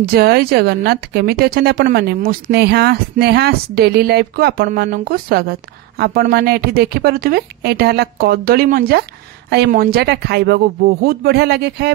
जय जगन्नाथ केमिति अच्छा आपण माने मु स्नेहा डेली लाइफ को आपण मानक स्वागत। आपण माने एठी देखि पारुथिबे एटा हला कदली मंजा। ये मंजाटा खाइबा को बहुत बढ़िया लगे खाया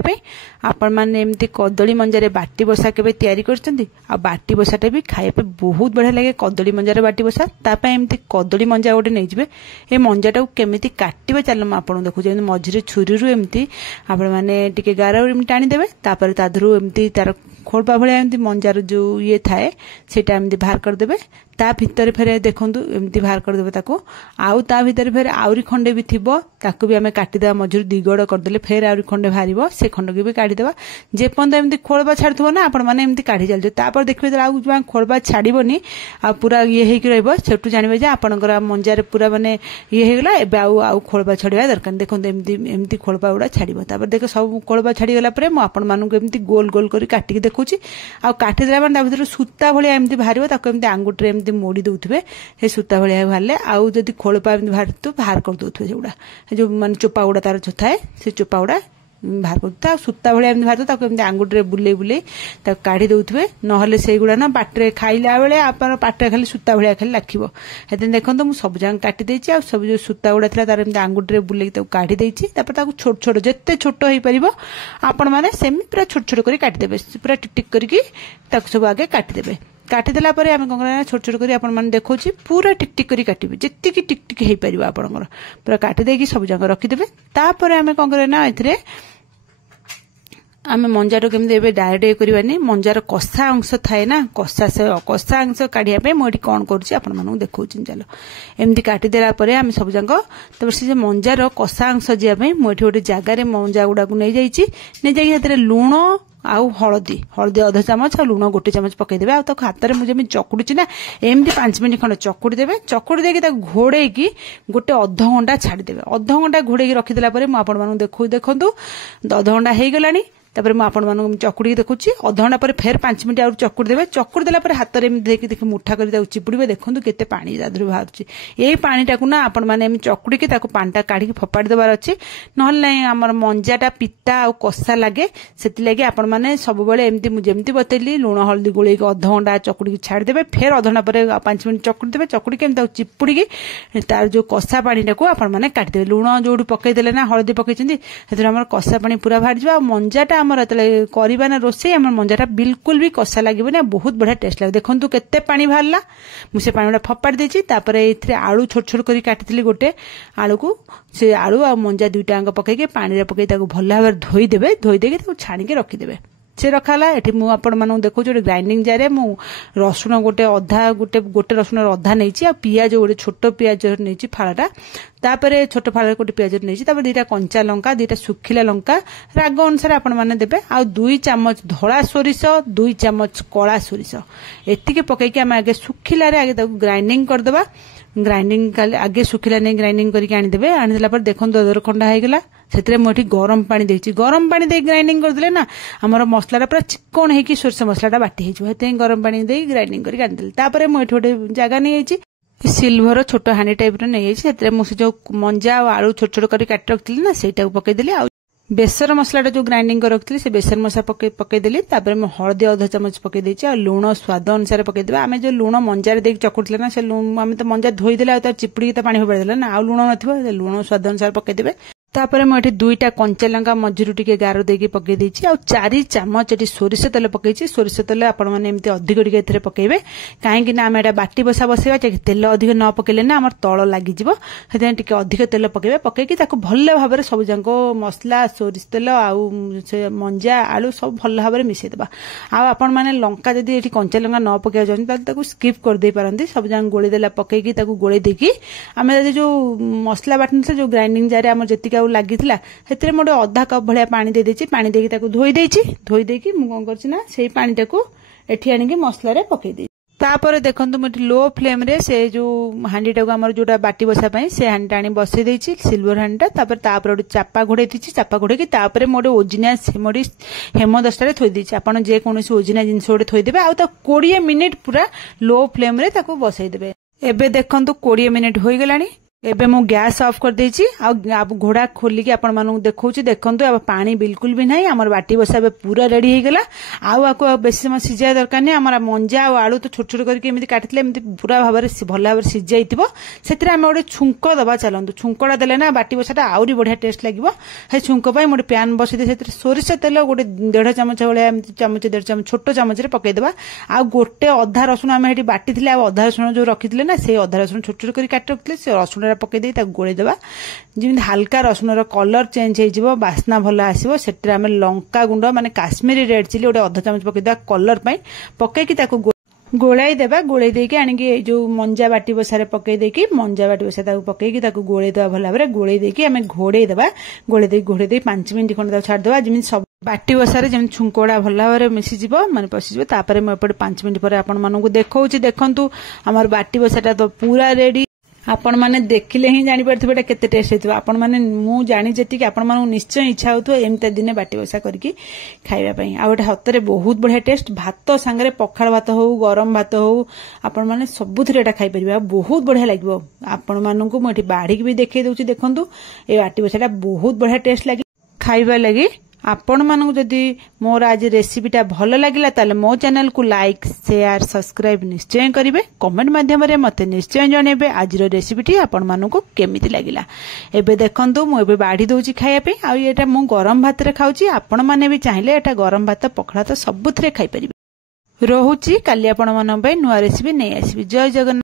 आपण मैंने एमती कदली मंजारे बाटी बसा के तैयारी करछंती आ बाटी बसाटा भी खाया पे बहुत बढ़िया लगे। कदली मंजारे बाटी बसा तापा एमती कदली मंजा गोटे नहीं जिवे ए मंजाटा को केमिति काटिबे चल म आपन देखु जे मझिरे छुरी रु एमती आपण माने टिके गारा टाणी देबे तापर ताधरू एमती तार खोलपा भाया एमती मंजार जो ये थाए सेटा एमती बाहर कर देबे। ता भितर फेरे देखंतु एमती बाहर कर देबे ताको आउ ता भितर फेरे आउरी खंडे भी थिबो ताको भी हमें काटी देबा मझिर दिगड़ कर देले फेर आउरी खंडे भारिबो से खंड के भी काटी देबा। जे पंद एमती खोलबा छाड़थबो ना आपण माने एमती काढी चलजे तापर देखबे आउ जो खोलबा छाड़ीबोनी आ पूरा ये हे कि रहबो सेटु जानिबे जे आपनकर मंजार पूरा माने ये हे गेला एबे आउ खोलबा छाड़िबा दरकार। देखंतु एमती खोलबा उडा छाड़ीबो तापर देख सब खोलबा छाड़ी गेला परे म आपण मानु एमती गोल गोल करी काटी के देखुची आ काटी देला माने ता भितर सूता भलिया एमती भारिबो ताको एमती आंगुठरे एमती मोड़ी दउथबे हे सूता भलिया भाले आउ जदी खोलपा एमती भार बाहर कर दउथबे सेउडा जो माने चोपा उडा तार थाए से चोपा उडा बाहर कर सूता भाया बाहर ताको एमती आंगुठरे बुले बुले ताको काढ़ी दउथबे नहले से गुडा ना बाटरे खाइला बेले आपन पाटरे खाली सूता भाया खाली लाखिबो। हेते देखंतु मु सब जांग काटी देछि आ सब जो सूता उडा थिला तार एमती आंगुठरे बुले ताको काढ़ी देछि तापर ताको छोट छोट जत्ते छोट होई परिबो आपन माने सेमी पूरा छोट छोट करी काटी देबे पूरा टिक टिक करके ताको सब आगे काटी देबे। काटिदेला पर आम कौन छोट छोट कर आपने देखा पूरा टिक टिक कर काटे जी टिक टिक हो पार आपंकर पूरा काटिदेक सब जगह रखिदे। तापर आम कौन करना ए आम मंजार केमी डायरेक्ट ये करवानी मंजार कषा अंश थाए ना कषा अंश काढ़ापे मुझे कौन कर देखा चलो एमती काटिदेला आम सब जाक तब से मंजार कषा अंश जावाई मुझे गोटे जगार मंजा गुड़ा नहीं जाइए लुण आउ हलदी अधा चामच आ लुण गोटे चामच पकईदे आ हाथ में मुझे चकुड़ी ना एमती 5 मिनट खंड चकुड़ी देवे चकुड़ी देकी घोड़े गोटे अध घंटा छाड़देवे अध घंटा घोड़े रखीदेला देखु देखु अध घंटा हो गलानी तापर मुझे चकुड़ी देखुची अध घंटा पर फेर 5 मिनट आउर चकुड़ी देवे चकुड़ी देला पर हाथ में देखी मुठा कर चिपुड़े देखु केते पानी दादर बाहर यही पानीटा ना आपण मैंने चकुड़ी की पानीटा काढ़ी फोपाड़ी देवार अच्छी ना आमर मंजाटा पिता आ कषा लगे से लगे आपण मैंने सब एमती मुझे बतैली लुण हल्दी गोल अध घंटा चकुड़ी छाड़देवे फेर अध घंटा पर 5 मिनट चकुड़ी देवे चकुड़ी के चिपुड़ी तार जो कषा पानीटा को आपण मैंने काटिदेवे लुण जो पकईदे ना हल्दी पकई कषा पानी पूरा बाहर जावा मंजाटा करवा ना रोसे आम मंजाटा बिल्कुल भी कषा लगे बहुत बढ़िया टेस्ट लगे। देखो केते पानी बाहरला मुझे पानी गुड़ा फोपाड़ी देती आलू छोट छोट कर काटी गोटे आलू को से आलू आ मंजा दुईटा पकईके पानी पकई भल भाव धोईदेवे धोईदेकी छाणिके रखिदेवे से रखाला। एठी मु आपण मानू देखो जो ग्राइंडिंग जारे मु रसुण गोटे अधा गोटे रसुण अधा नहीं पियाज गोटे छोट पियाज नहीं फाड़ाटा तापर छोट फाड़ गोटे पियाज नहीं तापर 2टा कंचा लंका 2टा सुखिला लंका राग अनुसार आपण माने देबे आ 2 चामच धड़ा सोरिष 2 चामच कला सोरिष एतिके पकईके आम आगे सुखिला रे आगे ग्राइंडिंग करदेबा ग्राइंडिंग आगे सुखिला नहीं ग्राइंडिंग करके आनीदेवे आनीदेला पर देखो दर खंडा होगला से मुझे गरम पानी देती गरम पानी दे ग्राइंडिंग करदे ना आमर मसलाटा पूरा चिकन होगी सोरष मसलाटा बाटी होती गरम पानी दे ग्राइंडिंग करके आनीदेली। तापर मुझे गोटे जगह नहीं सिल्वर छोट हांडी टाइप नहीं मुझे जो मंजा और आलू छोट छोट कर काटी रखी ना से पकईदेली आ बेसर मसलाटा जो ग्राइंडिंग कर रखी से बेसर मसला पकईदेली हलदी अधा चामच पकई देची लुण स्वाद अनुसार पकईदे आम जो लुण मंजार देख चकुड़ी ना से आम तो मंजा धोईदेला चिपुड़ी पानी फोपाड़ी ना आ लुण न लुण स्वाद अनुसार पकईदेवे। तापर मुझे 2टा कंचा लंका मझिरु टिके गार देकी पकई देची आ 4 चामच एटी सोरिष तेल पकईची सोरिष तेल आपण माने एमती अधिक टिके एथरे पकईबे काहेकि ना आम एटा बाटी बसा बसेबा तेल अधिक न पकईले ना आमर तळ लागि जिवो हेते टिके अधिक तेल पकईबे पकईकी ताको भल भाबरे सब जांको मसला सोरिष तेल आउ से मंजा आलू सब भल भाबरे मिसई देबा आ आपण माने लंका जदी एटी कंचा लंका न पकईया जानि ताको स्किप कर दे पारंती सब जांग गोळी देला पकईकी ताको गोळी देकी आमे जो मसला बाटन से जो ग्राइंडिंग जारे आमर जतिका लगी मोटे अधा कप भाया पानी दे देछि पानी देकी धोई देकी मु कौन करछि ना से पानीटा को एठी आनिके मसला रे पकई दे। तापर देखंतु मुझे लो फ्लेम रे से जो हांडीटा को आमर जोटा बाटी बसा पई से हांडीटा आनी बसई देछि सिल्वर हांडीटा तापर गोटे चापा घोड़े देछि चापा घोड़े की तापर मोटे ओजिना मोटी हेमदस्ता रे थोई देछि आपण जे कोनोसी ओजिना जिंस गोटे थोई देबे आ 20 मिनिट पूरा लो फ्लेम रे ताको बसई देबे। एबे देखंतु 20 मिनिट होई गलानी एबे मु गैस ऑफ कर देछि आ घोड़ा खोली के आपण मानु देखौछि देखंतु अब पानी बिल्कुल भी नाही हमर बाटी बसा पूरा रेडी हे गेला आको बेसी समय सिझा दरकार नै हमर मंजा आ आलू तो छोट छोट करके एमिति काटितले एमिति पूरा भाबरे भल भाबरे सिझाइतिबो सेतिरा हम गोटे छुंक दबा चलंतु छुंकड़ा देले ना बाटी बसाटा आउरी बढ़िया टेस्ट लागिबो हे छुंक पई मोटे पैन बसि दे सेतिरे सोरिष तेल गोटे 1.5 चमच भले एमिति चमच 1.5 चमच छोट चमच रे पकै देबा आ गोटे अधा रसुन हम हेटी बाटिथिले आ अधा रसुन जो रखिथिले ना से अधा रसुन छोट छोट करी काटि रखिथिले से रसुन पकई दे गोले देवा जमी हल्का रसुन कलर चेंज हो बास्ना भल आसो से लंका गुंड माने काश्मीरी रेड चिली गोटे अधा चामच पकईदा कलर पकईकी गोलाई देवा गोलाई देकी आनिकी जो मंजा बाटी बसारे पकई देकी मंजा बाटी बसा पकईकी गोलाई देवा भल भाव गोलाई देकी आम घोड़े देवा घोड़े दे 5 मिनट खंड छाड़देवा जमी सब बाटी बसारे जमी छुंकड़ा भल भाव मिसीज माने पशिज तापर मुझे 5 मिनट पर आपण मानू देखौछि देखंतु हमर बाटी बसाटा तो पूरा रेडी आपण माने देखिले ही जानि परथिबे एटा केते टेस्ट हेतु आपण माने मु जानि जेति कि आपण मानु निश्चय इच्छा होतो एमते दिने बाटी बसा करके खाइबा पई आ ओटा हतरे बहुत बढ़िया टेस्ट भात संगरे पखाल भात हो गरम भात हो आपण माने सबुथरे एटा खाइ परिबा बहुत बढ़िया लागबो आपण मानु को मोठी बाढी भी देखै दउची देखंतु ए बाटी बसाटा बहुत बढ़िया टेस्ट लागि खाइबा लागि आपण मानू जदि मोर आज रेसिपीटा भल लगिला ताले मो चैनल को लाइक शेयर सब्सक्राइब निश्चय करिवे कमेंट माध्यम रे मते निश्चय जणेबे आज रेसिपीटी आपण मानू को केमिति लागिला एबे देखंतु मु एबे बाढी दउची खाया पे आ एटा मु गरम भात रे खाउची आपण माने भी चाहिले एटा गरम भात पखड़ा तो सबुथरे खाइ परिबे रहुची काली आपण मानन पे नुवा रेसिपी नै आसीबे जय जगन्नाथ।